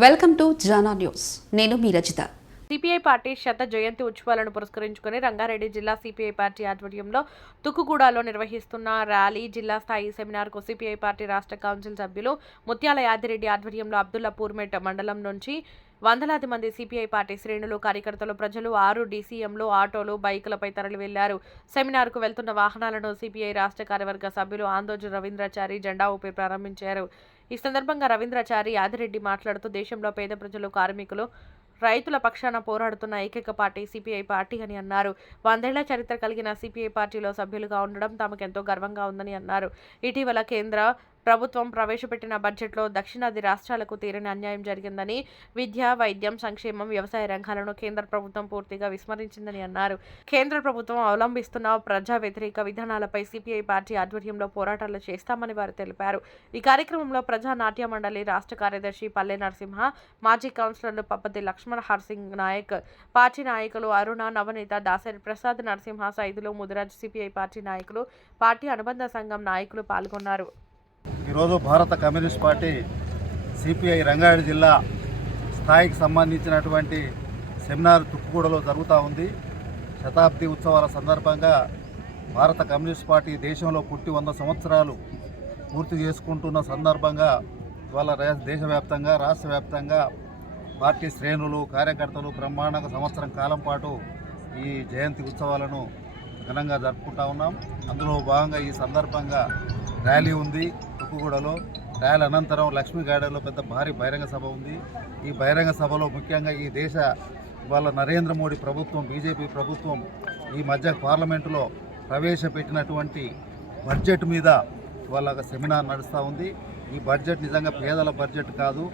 Welcome to Jana news. నేను మీ Rachitha. CPI party శత జయంతి ఉత్సవాలను పురస్కరించుకుని రంగారెడ్డి జిల్లా సిపిఐ పార్టీ ఆధ్వర్యంలో తుక్కుగూడలో నిర్వహిస్తున్న ర్యాలీ జిల్లా స్థాయి సెమినార్కు సిపిఐ పార్టీ రాష్ట్ర కౌన్సిల్ సభ్యులు ముత్యాల యాదిరెడ్డి ఆధ్వర్యంలో అబ్దుల్లాపూర్మెట్ మండలం నుంచి వందలాది మంది సిపిఐ పార్టీ శ్రేణులు, కార్యకర్తలు, ప్రజలు 6 డీసీఎంలు, ఆటోలు, బైకులపై తరలి వెళ్లారు. సెమినార్కు వెళ్తున్న వాహనాలను సిపిఐ రాష్ట్ర కార్యవర్గ సభ్యులు ఆందోజు రవీంద్రాచారి జెండా ఊపి ప్రారంభించారు. ఈ సందర్భంగా రవీంద్రాచారి యాదిరెడ్డి మాట్లాడుతూ దేశంలో పేద ప్రజలు, కార్మికులు, రైతుల పక్షాన పోరాడుతున్న ఏకైక పార్టీ సిపిఐ పార్టీ అని అన్నారు. 100 ఏళ్ల చరిత్ర కలిగిన సిపిఐ పార్టీలో సభ్యులుగా ఉండడం తమకెంతో గర్వంగా ఉందని అన్నారు. ఇటీవల కేంద్ర ప్రభుత్వం ప్రవేశపెట్టిన బడ్జెట్లో దక్షిణాది రాష్ట్రాలకు తీరని అన్యాయం జరిగిందని, విద్య, వైద్యం, సంక్షేమం, వ్యవసాయ రంగాలను కేంద్ర ప్రభుత్వం పూర్తిగా విస్మరించిందని అన్నారు. కేంద్ర ప్రభుత్వం అవలంబిస్తున్న ప్రజా వ్యతిరేక విధానాలపై సిపిఐ పార్టీ ఆధ్వర్యంలో పోరాటాలు చేస్తామని వారు తెలిపారు. ఈ కార్యక్రమంలో ప్రజా నాట్య మండలి రాష్ట్ర కార్యదర్శి పల్లె నరసింహ, మాజీ కౌన్సిలర్లు పప్పతి లక్ష్మణ్, హర్సింగ్ నాయక్, పార్టీ నాయకులు అరుణ, నవనీత, దాసరి ప్రసాద్, నరసింహ, సైదులు, ముదిరాజ్, సిపిఐ పార్టీ నాయకులు, పార్టీ అనుబంధ సంఘం నాయకులు పాల్గొన్నారు. ఈరోజు భారత కమ్యూనిస్ట్ పార్టీ సిపిఐ రంగారెడ్డి జిల్లా స్థాయికి సంబంధించినటువంటి సెమినార్ తుక్కుగూడలో జరుగుతూ ఉంది. శతాబ్ది ఉత్సవాల సందర్భంగా భారత కమ్యూనిస్ట్ పార్టీ దేశంలో పుట్టి 100 సంవత్సరాలు పూర్తి చేసుకుంటున్న సందర్భంగా ఇవాళ దేశవ్యాప్తంగా, రాష్ట్ర వ్యాప్తంగా పార్టీ శ్రేణులు, కార్యకర్తలు బ్రహ్మాండంగా సంవత్సరం కాలం పాటు ఈ జయంతి ఉత్సవాలను ఘనంగా జరుపుకుంటా ఉన్నాం. అందులో భాగంగా ఈ సందర్భంగా ర్యాలీ ఉంది. తుక్కుగూడలో ర్యాలీ అనంతరం లక్ష్మీగాడలో పెద్ద భారీ బహిరంగ సభ ఉంది. ఈ బహిరంగ సభలో ముఖ్యంగా ఈ దేశ ఇవాళ నరేంద్ర మోడీ ప్రభుత్వం, బీజేపీ ప్రభుత్వం ఈ మధ్య పార్లమెంటులో ప్రవేశపెట్టినటువంటి బడ్జెట్ మీద ఇవాళ సెమినార్ నడుస్తూ ఉంది. ఈ బడ్జెట్ నిజంగా పేదల బడ్జెట్ కాదు,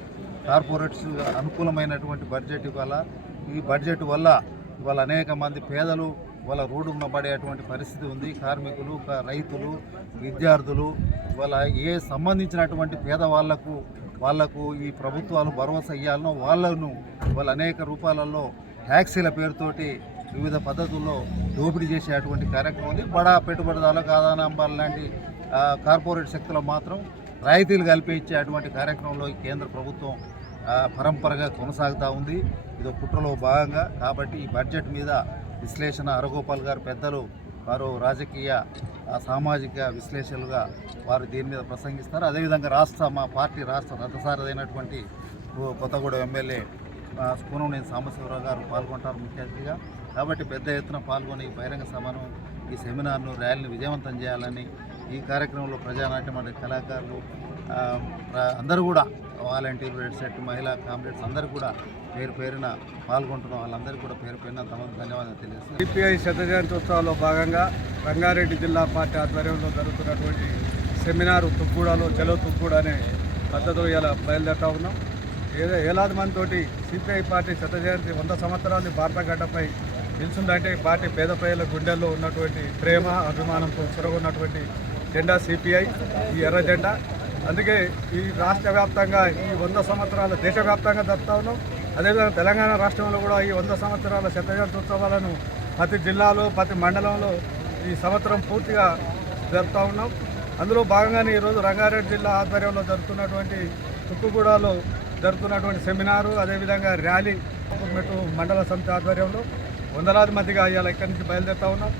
కార్పొరేట్స్ అనుకూలమైనటువంటి బడ్జెట్. ఈ బడ్జెట్ వల్ల ఇవాళ అనేక మంది పేదలు వాళ్ళ రోడ్డున పడేటువంటి పరిస్థితి ఉంది. కార్మికులు, రైతులు, విద్యార్థులు వాళ్ళ సంబంధించినటువంటి వాళ్లకు ఈ ప్రభుత్వాలు భరోసా ఇవ్వాలనో వాళ్ళ అనేక రూపాలలో ట్యాక్సీల పేరుతోటి వివిధ పద్ధతుల్లో దోపిడీ చేసేటువంటి కార్యక్రమం ఉంది. బడా పెట్టుబడిదారులకు, ఆదాయ అంబాల లాంటి కార్పొరేట్ శక్తులకు మాత్రం రాయితీలు కల్పించేటువంటి కార్యక్రమంలో ఈ కేంద్ర ప్రభుత్వం పరంపరగా కొనసాగుతూ ఉంది. ఇది కుట్రలో భాగంగా. కాబట్టి ఈ బడ్జెట్ మీద విశ్లేషణ హరగోపాల్ గారు పెద్దలు, వారు రాజకీయ, సామాజిక విశ్లేషకులుగా వారు దీని మీద ప్రసంగిస్తారు. అదేవిధంగా మా పార్టీ రాష్ట్ర రథసారథైనటువంటి కొత్తగూడెం ఎమ్మెల్యే కూనంనేని సాంబశివరావు గారు పాల్గొంటారు ముఖ్య అతిథిగా. కాబట్టి పెద్ద ఎత్తున పాల్గొని ఈ బహిరంగ సభను, ఈ సెమినార్ను, ర్యాలీని విజయవంతం చేయాలని ఈ కార్యక్రమంలో ప్రజానాట్య మండలి కళాకారులు అందరూ కూడా, వాలంటీర్లు, సెట్ మహిళా కామ్రేడ్స్ అందరూ కూడా పేరున పాల్గొంటున్న వాళ్ళందరికీ కూడా పేరున తమకు ధన్యవాదాలు తెలియజేస్తారు. సిపిఐ శత జయంతి ఉత్సవాల్లో భాగంగా రంగారెడ్డి జిల్లా పార్టీ ఆధ్వర్యంలో జరుగుతున్నటువంటి సెమినారు తుక్కుగూడలో చలో తుక్కుగూడ అనే పద్ధతిలో ఇలా బయలుదేరుతా ఉన్నాం. ఏలాది మందితోటి సిపిఐ పార్టీ శత జయంతి 100 సంవత్సరాలు భారత గడ్డపై నిల్చుందంటే పార్టీ పేద ప్రజల గుండెల్లో ఉన్నటువంటి ప్రేమ, అభిమానంతో ఉన్నటువంటి జెండా సిపిఐ, ఈ ఎర్ర జెండా. అందుకే ఈ రాష్ట్ర వ్యాప్తంగా ఈ 100 సంవత్సరాలు దేశవ్యాప్తంగా జరుపుతా ఉన్నాం. అదేవిధంగా తెలంగాణ రాష్ట్రంలో కూడా ఈ 100 సంవత్సరాల శత జయంతి ఉత్సవాలను ప్రతి జిల్లాలో, ప్రతి మండలంలో ఈ సంవత్సరం పూర్తిగా జరుపుతూ ఉన్నాం. అందులో భాగంగానే ఈరోజు రంగారెడ్డి జిల్లా ఆధ్వర్యంలో జరుగుతున్నటువంటి తుక్కుగూడలో జరుగుతున్నటువంటి సెమినారు, అదేవిధంగా ర్యాలీ మండల సమితి ఆధ్వర్యంలో వందలాది మందిగా ఇవాళ ఇక్కడి నుంచి బయలుదేరుతా ఉన్నాం.